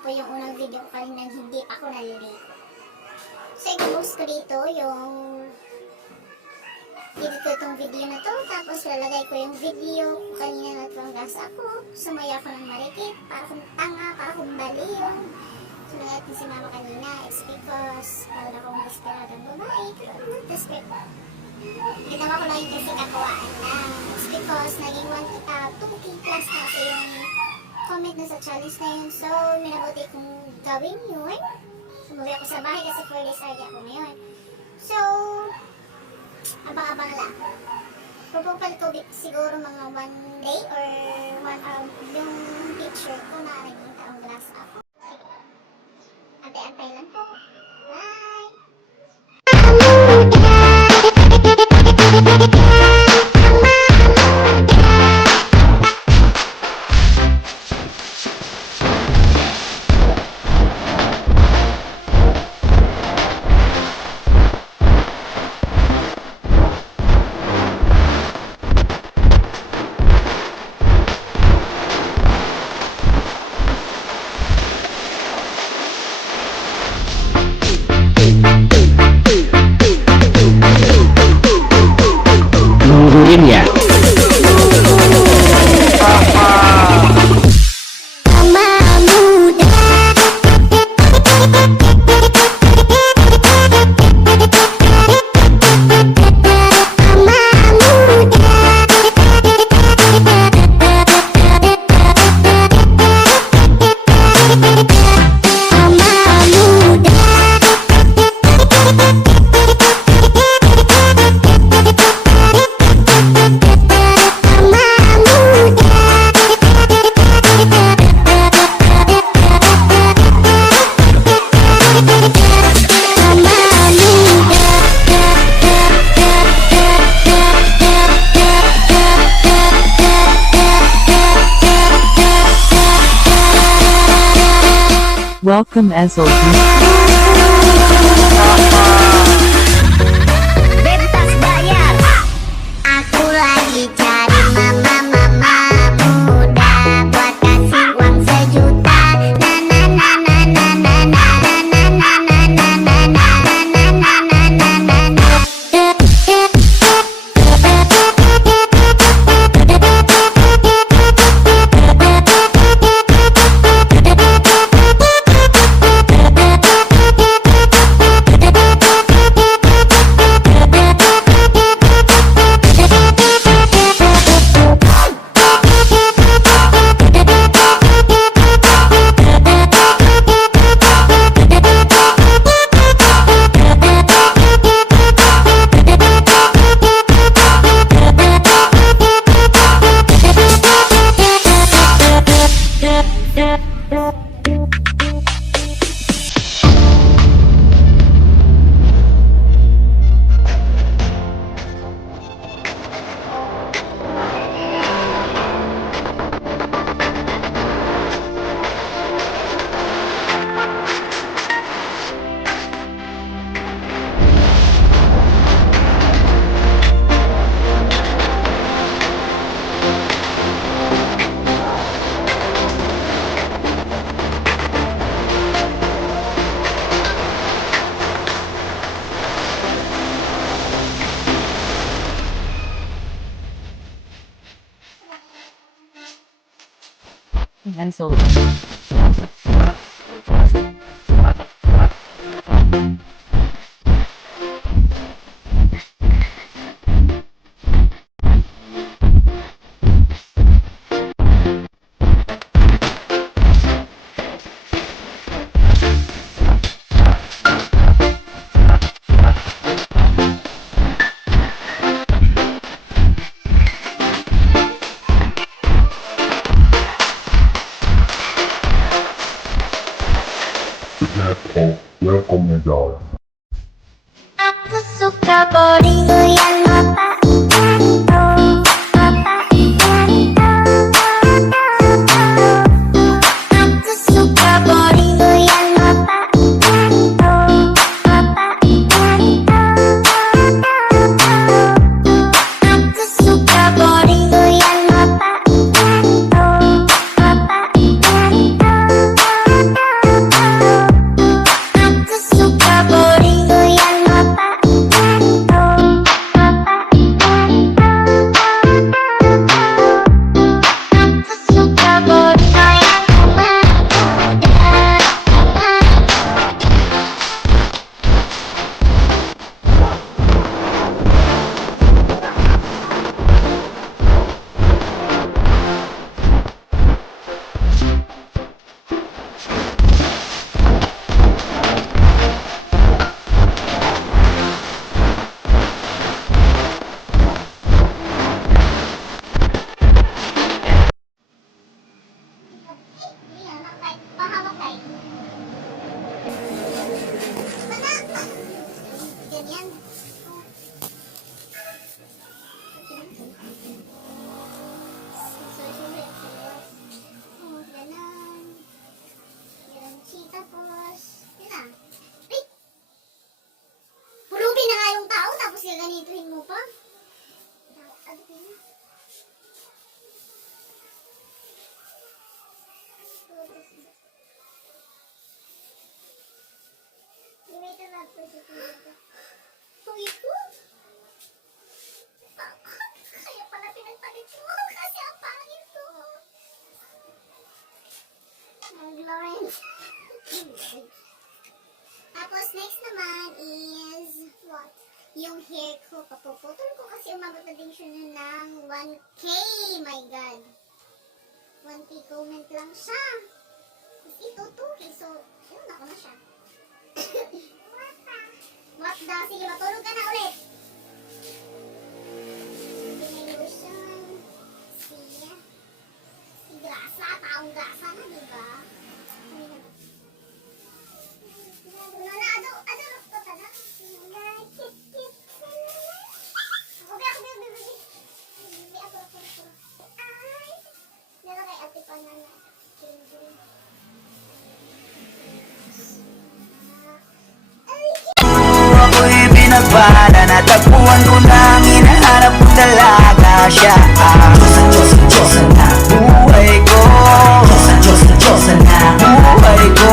po yung unang video ko kanina hindi ako naliligo. So, i-post ko dito yung edit ko itong video na to. Tapos, lalagay ko yung video ko kanina na itong nasa ako. Sumaya ko ng marikit. Para kong tanga, para kong baliw. So, natin si mama kanina. It's because, wala akong desperadong babae. Pero, not desperate. Ginawa ko lang yung kasi kakuhaan lang. It's because, naging 2K plus na kasi yung comment na sa challenge na yun. So, minabuti kong gawin yun. Umuwi ako sa bahay kasi 4 days already ako ngayon. So, abang-abang lang. Pupupal ko siguro mga 1 day or 1 hour yung picture ko na naging taong glass ako. Ante-antay lang po. Bye! Nungguin ya. Welcome Ezel. Bebas bayar. Aku lagi cari mama muda buat kasih uang 1 juta. Na na na na na na na na na na na na na na na na na. Ezel. Welcome medal. Aku suka bodimu yang apa gantung, apa gantung. Aku suka bodimu yang apa gantung, apa gantung. Aku suka bodimu yang apa gantung, apa gantung. Tuwid ko. Kaya pala pinagpalit mo kasi ang pangit ko. Lawrence. Tapos next naman is what? Yung hair ko. Papuputol ko kasi umabot na din siya ng 1K. My God. 1K comment lang siya. Tapos ito 2K. So, yun ako na siya. What daw? Sige, matulog ka na ulit. Illusion. Si Grasa. Taong Grasa na, diba? Ako'y binagbala, natagpuan ko na ang hinahanap kong dalaga siya. Diyos ang Diyos ang Diyos na buhay ko. Diyos ang Diyos na Diyos na buhay ko.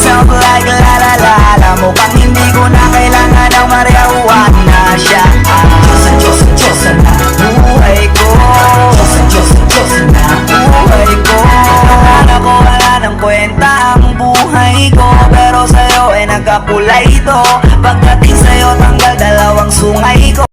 Felt like la la la la, mukhang hindi ko na kailangan ng mariawan na siya. Diyos ang Diyos na buhay ko. Diyos ang Diyos na buhay ko. Akala ko wala ng kwenta ang buhay ko, pero sa'yo ay nagkapula ito. Pagdating sa'yo tanggal dalawang sungay ko.